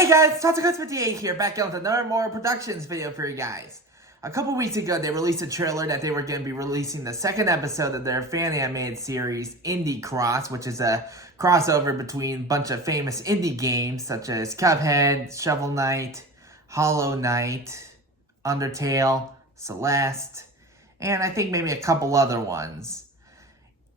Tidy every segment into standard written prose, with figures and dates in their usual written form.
Hey guys, Tatsuko58 here, back out with another MORØ Productions video for you guys. A couple weeks ago, they released a trailer that they were going to be releasing the second episode of their fan animated series, Indie Cross, which is a crossover between a bunch of famous indie games such as Cuphead, Shovel Knight, Hollow Knight, Undertale, Celeste, and I think maybe a couple other ones.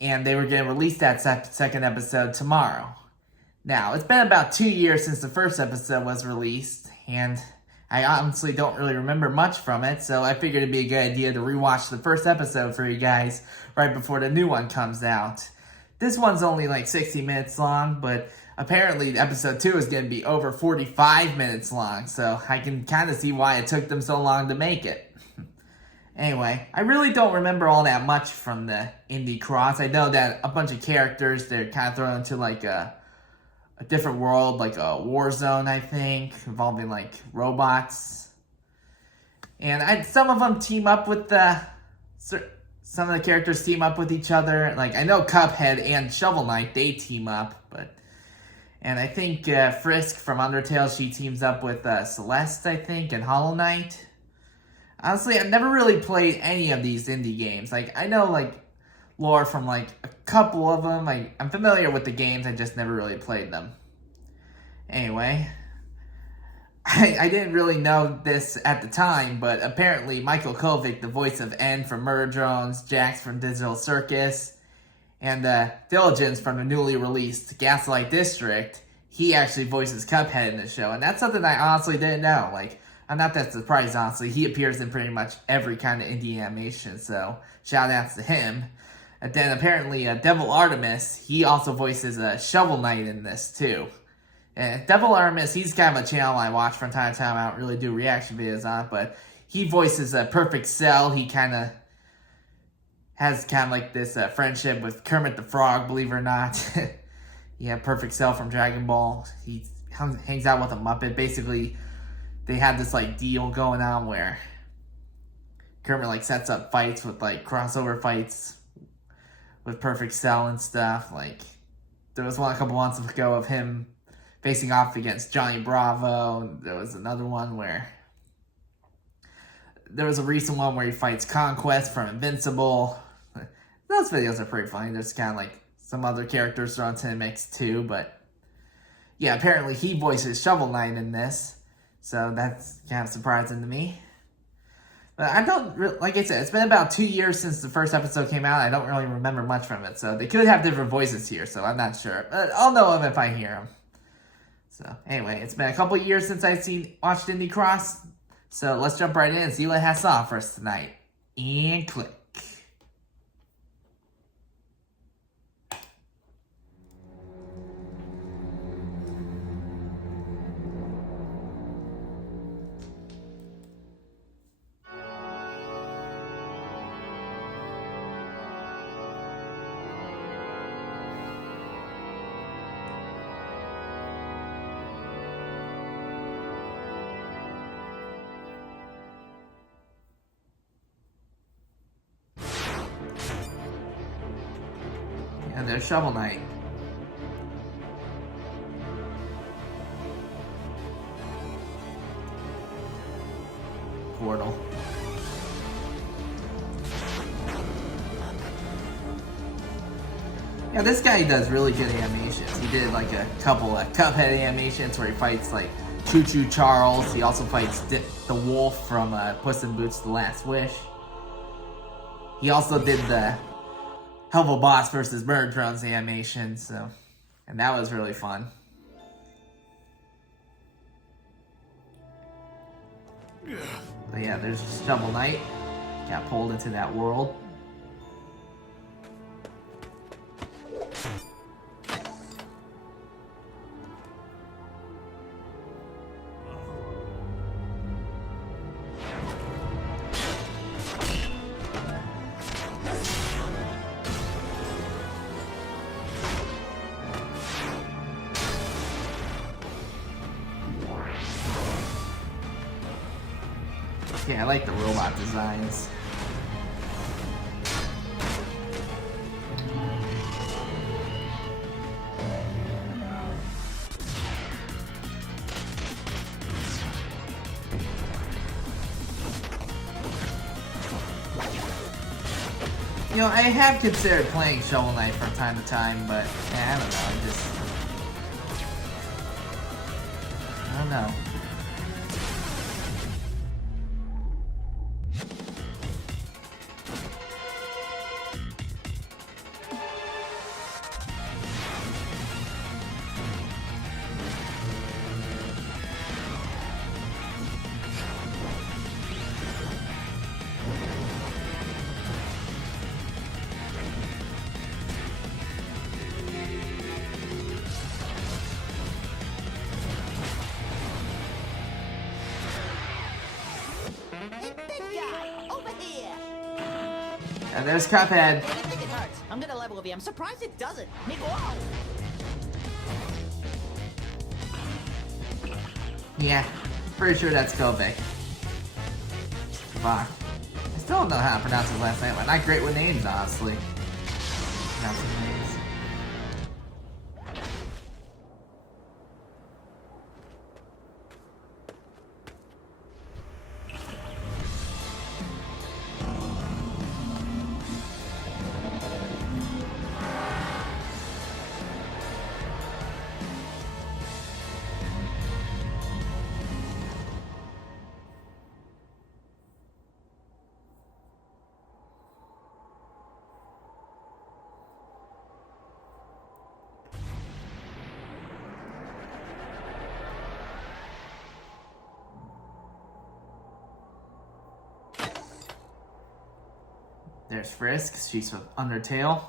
And they were going to release that second episode tomorrow. Now, it's been about 2 years since the first episode was released, and I honestly don't really remember much from it, so I figured it'd be a good idea to rewatch the first episode for you guys right before the new one comes out. This one's only like 60 minutes long, but apparently episode 2 is going to be over 45 minutes long, so I can kind of see why it took them so long to make it. Anyway, I really don't remember all that much from the Indie Cross. I know that a bunch of characters, they're kind of thrown into like a different world, like a war zone, I think, involving like robots. And some of them team up with some of the characters team up with each other. Like, I know Cuphead and Shovel Knight, they team up, and I think Frisk from Undertale, she teams up with Celeste, I think, and Hollow Knight. Honestly, I've never really played any of these indie games. Like, I know, like, lore from, like, a couple of them. I'm familiar with the games, I just never really played them. Anyway, I didn't really know this at the time, but apparently Michael Kovic, the voice of N from MORØ Drones, Jax from Digital Circus, and Diligence from the newly released Gaslight District, he actually voices Cuphead in the show, and that's something I honestly didn't know. Like, I'm not that surprised, honestly. He appears in pretty much every kind of indie animation, so shout outs to him. And then apparently Devil Artemis, he also voices Shovel Knight in this too. And Devil Artemis, he's kind of a channel I watch from time to time. I don't really do reaction videos on it, but he voices Perfect Cell. He kind of has like this friendship with Kermit the Frog, believe it or not. Yeah, Perfect Cell from Dragon Ball. He hangs out with a Muppet. Basically, they have this like deal going on where Kermit like sets up fights with like crossover fights with Perfect Cell and stuff. Like, there was one a couple months ago of him facing off against Johnny Bravo. There was another one where there was a recent one where he fights Conquest from Invincible. Those videos are pretty funny. There's kind of like some other characters thrown into the mix too, but yeah, apparently he voices Shovel Knight in this, so that's kind of surprising to me. But I don't, like I said, it's been about 2 years since the first episode came out. I don't really remember much from it, so they could have different voices here, so I'm not sure. But I'll know them if I hear them. So anyway, it's been a couple years since I've watched Indie Cross, so let's jump right in and see what it has to offer us tonight. And click. And there's Shovel Knight. Portal. Yeah, this guy does really good animations. He did like a couple of Cuphead animations where he fights like Choo Choo Charles. He also fights the wolf from Puss in Boots: The Last Wish. He also did the Helpful Boss versus MORØ Drones animation, and that was really fun. But yeah, there's Shovel Knight. Got pulled into that world. Yeah, I like the robot designs. You know, I have considered playing Shovel Knight from time to time, but yeah, I don't know. I don't know. And there's Cuphead. I think it hurts. I'm gonna level with you. I'm surprised it doesn't. Whoa. Yeah, pretty sure that's Kovic. Fuck. I still don't know how to pronounce his last name. I'm not great with names, honestly. Pronouncing names. There's Frisk. She's with Undertale.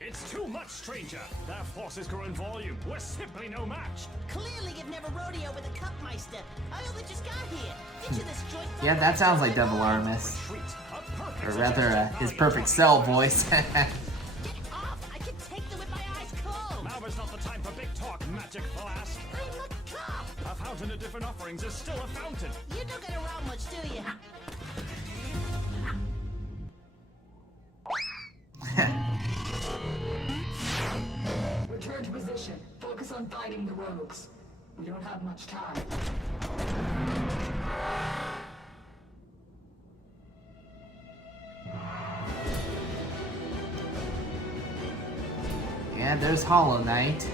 It's too much, stranger. Their forces grow in volume. We're simply no match. Clearly, you've never rodeo with a Cupmeister. I only just got here. Ditching this joint. Yeah, that sounds like Devil Artemis. Or rather, his perfect cell voice. Get off! I can take them with my eyes closed. Now is not the time for big talk, Magic Flask. I'm a cop. A fountain of different offerings is still a fountain. You don't get around much, do you? Return to position. Focus on fighting the rogues. We don't have much time. Yeah, there's Hollow Knight.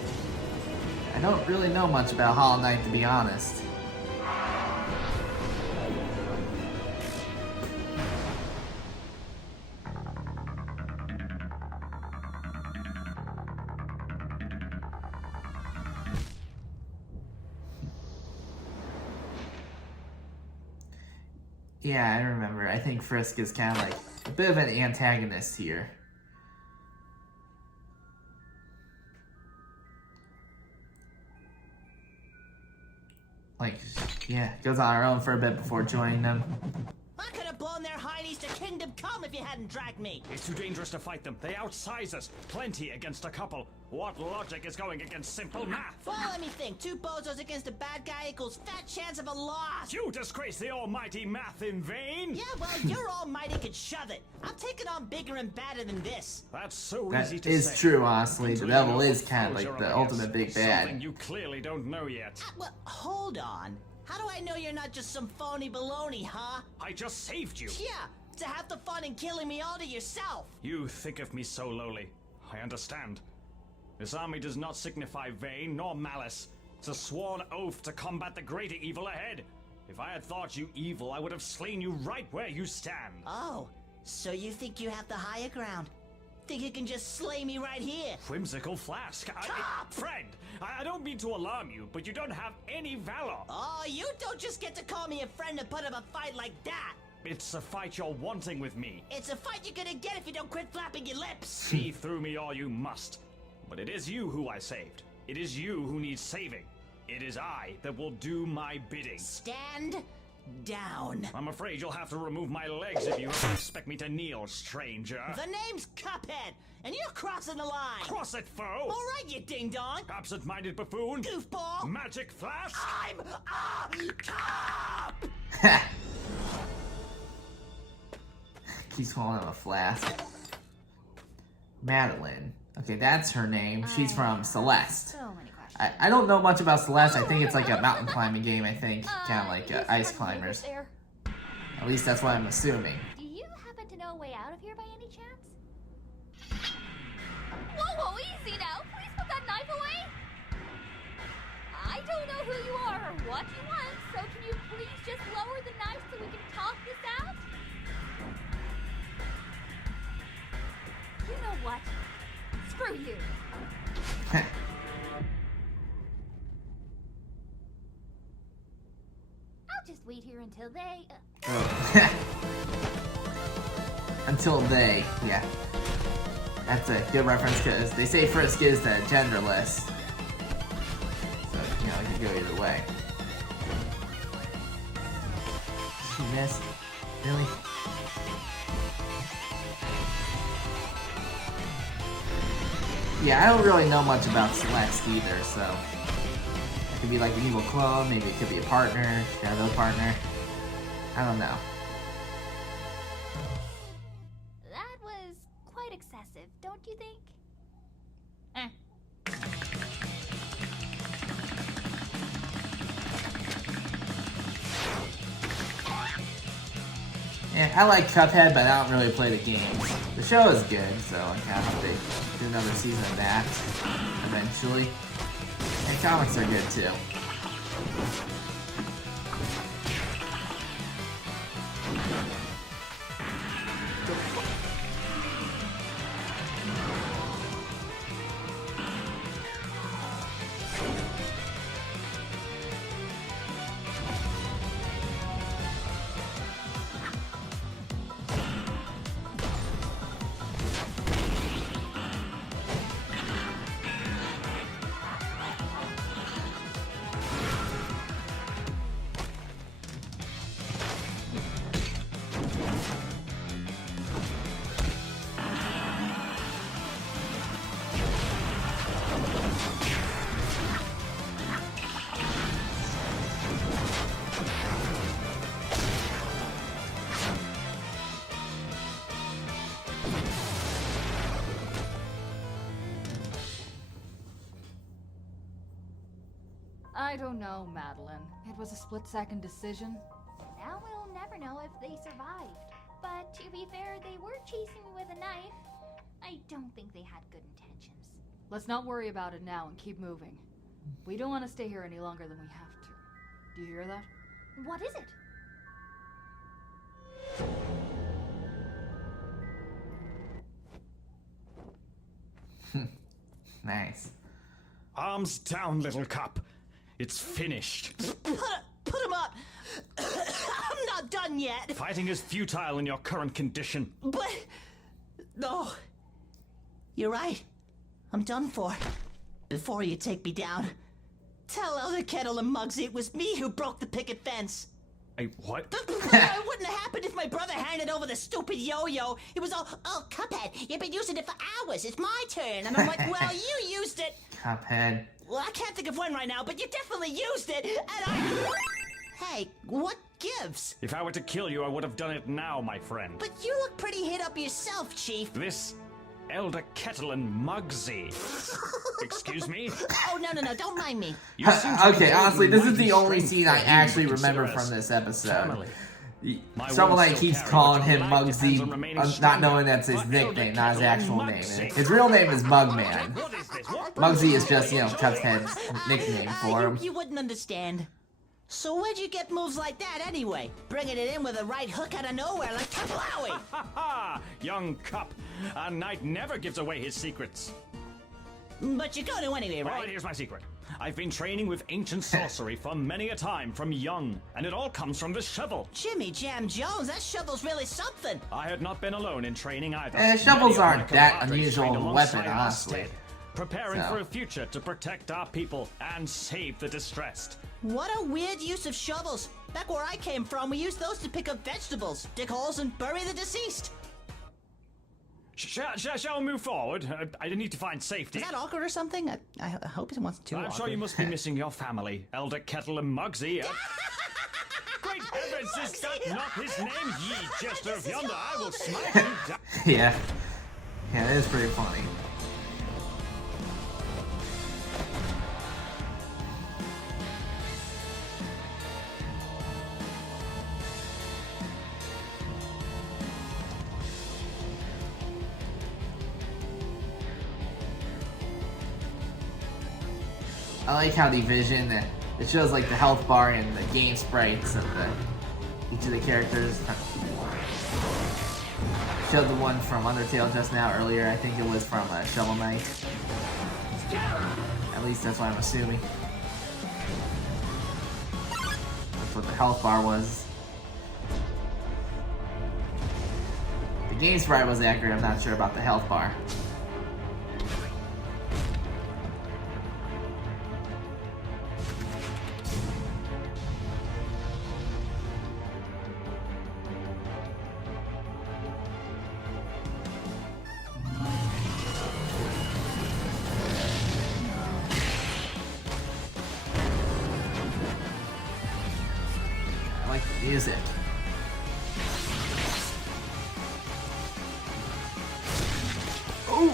I don't really know much about Hollow Knight, to be honest. Yeah, I remember. I think Frisk is kind of like a bit of an antagonist here. Like, yeah, goes on her own for a bit before joining them. I could have blown their heinies to Kingdom Come if you hadn't dragged me. It's too dangerous to fight them. They outsize us. Plenty against a couple. What logic is going against simple math? Well, let me think. 2 bozos against a bad guy equals fat chance of a loss. You disgrace the almighty math in vain? Yeah, well, your almighty could shove it. I'm taking on bigger and badder than this. That's so That easy to say. is true, honestly. The Until you devil know is what kind of foes like you're the up ultimate against. big bad. Something you clearly don't know yet. Well, hold on. How do I know you're not just some phony baloney, huh? I just saved you. Yeah, to have the fun in killing me all to yourself. You think of me so lowly. I understand. This army does not signify vain nor malice. It's a sworn oath to combat the greater evil ahead. If I had thought you evil, I would have slain you right where you stand. Oh, so you think you have the higher ground? Think you can just slay me right here? Whimsical Flask. Friend, I don't mean to alarm you, but you don't have any valor. Oh, you don't just get to call me a friend and put up a fight like that. It's a fight you're wanting with me. It's a fight you're gonna get if you don't quit flapping your lips. See through me all you must. But it is you who I saved. It is you who needs saving. It is I that will do my bidding. Stand down. I'm afraid you'll have to remove my legs if you expect me to kneel, stranger. The name's Cuphead, and you're crossing the line. Cross it, foe! All right, you ding-dong. Absent-minded buffoon! Goofball. Magic Flask! I'm a cop. Keeps calling him a flask. Madeline. Okay, that's her name. She's from Celeste. So many questions. I don't know much about Celeste. I think it's like a mountain climbing game, I think. Kind of like Ice Climbers. At least that's what I'm assuming. Do you happen to know a way out of here by any chance? Whoa, easy now. Please put that knife away. I don't know who you are or what you want, so can you please just lower the knife so we can talk this out? You know what? Screw you. I'll just wait here until they... Until they, yeah. That's a good reference because they say Frisk is genderless. So, you know, it could go either way. She missed? Really? Yeah, I don't really know much about Celeste either, so... It could be like an evil clone, maybe it could be a partner, shadow partner. I don't know. That was quite excessive, don't you think? Yeah, I like Cuphead, but I don't really play the games. The show is good, so I kind of hope they do another season of that eventually. And comics are good too. I don't know, Madeline. It was a split-second decision. Now we'll never know if they survived. But to be fair, they were chasing me with a knife. I don't think they had good intentions. Let's not worry about it now and keep moving. We don't want to stay here any longer than we have to. Do you hear that? What is it? Nice. Arms down, little cup. It's finished. Put him up! I'm not done yet! Fighting is futile in your current condition. But... No. You're right. I'm done for. Before you take me down, tell Elder Kettle and Muggsy it was me who broke the picket fence. What? It wouldn't have happened if my brother handed over the stupid yo-yo. It was all, oh, Cuphead, you've been using it for hours. It's my turn. And I'm like, well, you used it. Cuphead. Well, I can't think of when right now, but you definitely used it, and I... Hey, what gives? If I were to kill you, I would have done it now, my friend. But you look pretty hit up yourself, Chief. This Elder Kettle and Muggsy. Excuse me? Oh, no, don't mind me. You seem to be Okay, honestly, this is the mighty only strength scene for I you actually to remember consider from us this episode. family. My Someone words like still keeps carry, calling but your him life depends on Muggsy, remaining not stronger. knowing that's his For nickname, Elder not his Kettle and actual name. Muggsy. His real name is Mugman. What is this? What? Muggsy is just, you know, Cuphead's nickname for him. You wouldn't understand. So where'd you get moves like that anyway? Bringing it in with a right hook out of nowhere like Kablowie! Ha ha! Young Cup, a knight never gives away his secrets. But you're going to anyway, All right, right? here's my secret. I've been training with ancient sorcery for many a time from young, and it all comes from this shovel. Jimmy Jam Jones, that shovel's really something. I had not been alone in training either. Shovels Many of my aren't that compadres unusual trained of a alongside weapon, us honestly. dead, preparing So. for a future to protect our people and save the distressed. What a weird use of shovels. Back where I came from, we used those to pick up vegetables, dig holes, and bury the deceased. Shall we move forward? I need to find safety. Is that awkward or something? I hope it wasn't too I'm awkward. sure you must be missing your family, Elder Kettle and Muggsy. Great heavens, is that not his name? Ye jester of yonder, I will smite you down. Yeah. Yeah, it is pretty funny. I like how the vision, it shows like the health bar and the game sprites of each of the characters. Showed the one from Undertale just now earlier. I think it was from Shovel Knight. At least that's what I'm assuming. That's what the health bar was. The game sprite was accurate. I'm not sure about the health bar. I like the music. Ooh.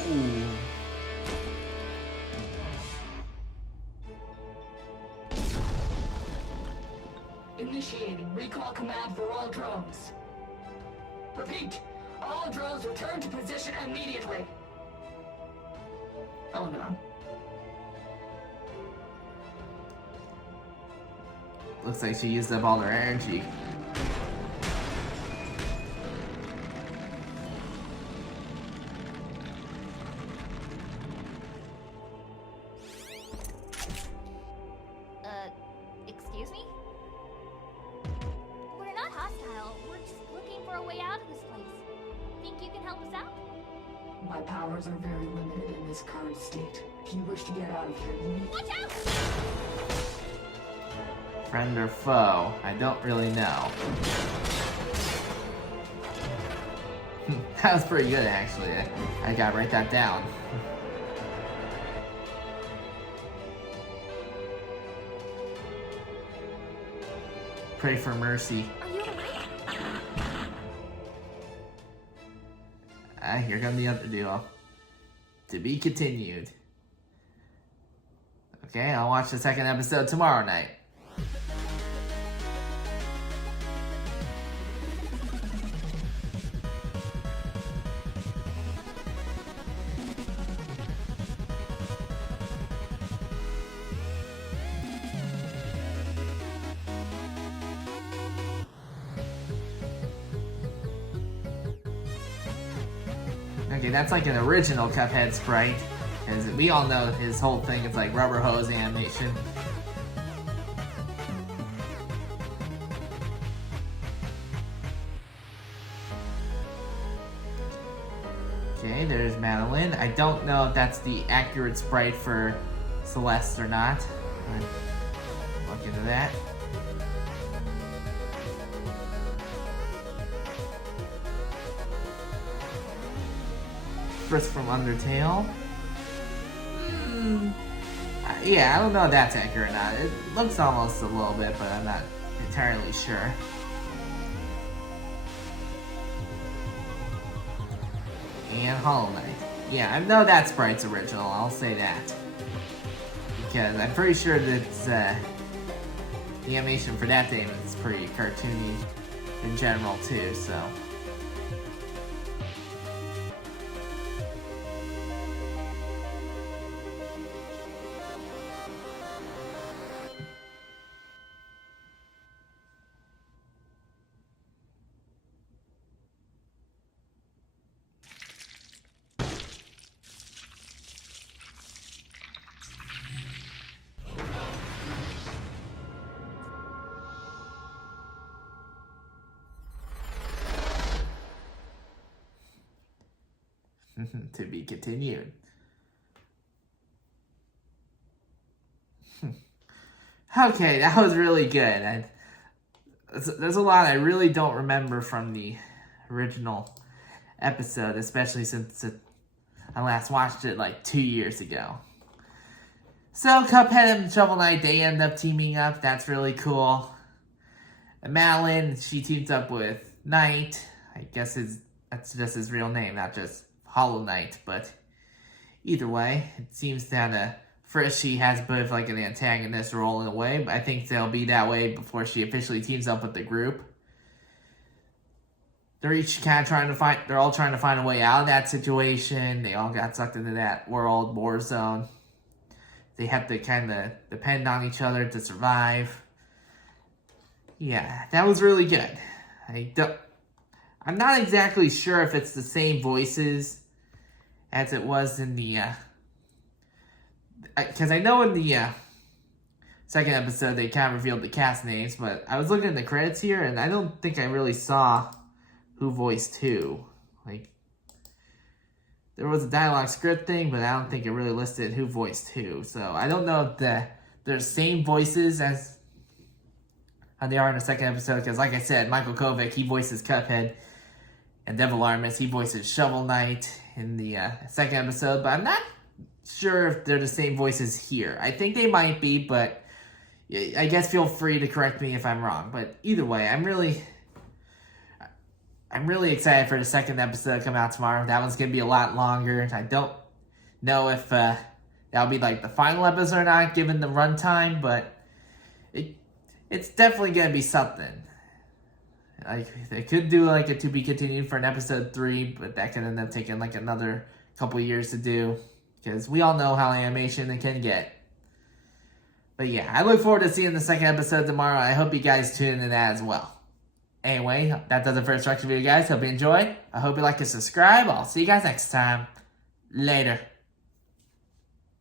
Initiating recall command for all drones. Repeat, all drones return to position immediately. Oh no. Looks like she used up all her energy. Excuse me? We're not hostile. We're just looking for a way out of this place. Think you can help us out? My powers are very limited in this current state. If you wish to get out of here, you need... Watch out! Friend or foe? I don't really know. That was pretty good, actually. I gotta write that down. Pray for mercy. Are you alright? Here come the other duo. To be continued. Okay, I'll watch the second episode tomorrow night. Okay, that's like an original Cuphead sprite. Because we all know his whole thing is like rubber hose animation. Okay, there's Madeline. I don't know if that's the accurate sprite for Celeste or not. Look into that. Frisk from Undertale. Yeah, I don't know if that's accurate or not. It looks almost a little bit, but I'm not entirely sure. And Hollow Knight. Yeah, I know that sprite's original, I'll say that. Because I'm pretty sure that the animation for that game is pretty cartoony in general too, so... To be continued. Okay, that was really good. There's a lot I really don't remember from the original episode, especially since I last watched it like 2 years ago. So Cuphead and Shovel Knight, they end up teaming up. That's really cool. And Madeline, she teams up with Knight. I guess that's just his real name, not just Hollow Knight, but either way, it seems that Frisk, she has a bit of like an antagonist role in a way, but I think they'll be that way before she officially teams up with the group. They're each kind of they're all trying to find a way out of that situation. They all got sucked into that world war zone. they have to kind of depend on each other to survive. Yeah, that was really good. I'm not exactly sure if it's the same voices as it was in the, because I know in the second episode they kind of revealed the cast names, but I was looking at the credits here and I don't think I really saw who voiced who. Like, there was a dialogue script thing, but I don't think it really listed who voiced who. So I don't know if they're the same voices as how they are in the second episode, because like I said, Michael Kovac, he voices Cuphead, and Devil Armis, he voices Shovel Knight in the second episode, but I'm not sure if they're the same voices here. I think they might be, but I guess feel free to correct me if I'm wrong. But either way, I'm really excited for the second episode to come out tomorrow. That one's going to be a lot longer. I don't know if that'll be like the final episode or not, given the runtime, but it's definitely going to be something. Like, they could do like a to be continued for an episode 3, but that could end up taking like another couple years to do, because we all know how animation it can get. But yeah, I look forward to seeing the second episode tomorrow. I hope you guys tune into that as well. Anyway, that does it for this reaction video, guys. Hope you enjoyed. I hope you like and subscribe. I'll see you guys next time. Later.